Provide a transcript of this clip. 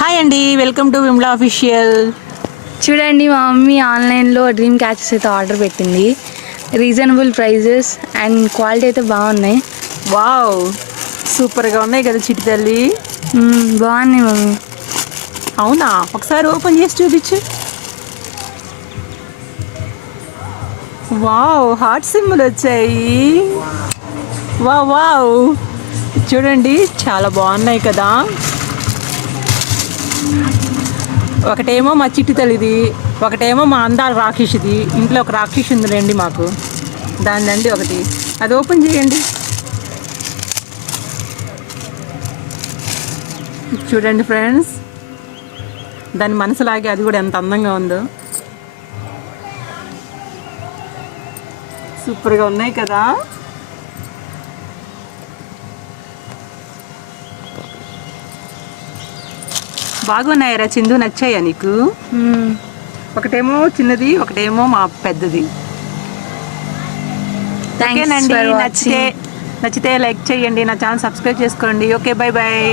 Hi అండి, welcome to Vimla official. చూడండి, మా మమ్మీ ఆన్లైన్లో డ్రీమ్ క్యాచెస్ అయితే ఆర్డర్ పెట్టింది. రీజనబుల్ ప్రైజెస్ అండ్ క్వాలిటీ అయితే బాగున్నాయి. వావ్, సూపర్గా ఉన్నాయి కదా చిట్టి తల్లి. బాగున్నాయి మమ్మీ. అవునా, ఒకసారి ఓపెన్ చేసి చూపించు. వావ్, హార్ట్ సింబల్ వచ్చాయి. వావ్ వావ్, చూడండి చాలా బాగున్నాయి కదా. ఒకటేమో మా చిట్టి తల్లిది, ఒకటేమో మా అందాల రాక్షసిది. ఇంట్లో ఒక రాక్షసి ఉందిలేండి మాకు, దానిదండి ఒకటి. అది ఓపెన్ చేయండి. చూడండి ఫ్రెండ్స్, దాని మనసులాగే అది కూడా ఎంత అందంగా ఉందో. సూపర్గా ఉన్నాయి కదా. బాగున్నాయరా చిందు, నచ్చాయా నీకు? ఒకటేమో చిన్నది, ఒకటేమో మా పెద్దది. ఓకేనండి, నచ్చితే లైక్ చేయండి, నా ఛానల్ సబ్స్క్రైబ్ చేసుకోండి. Okay, bye bye.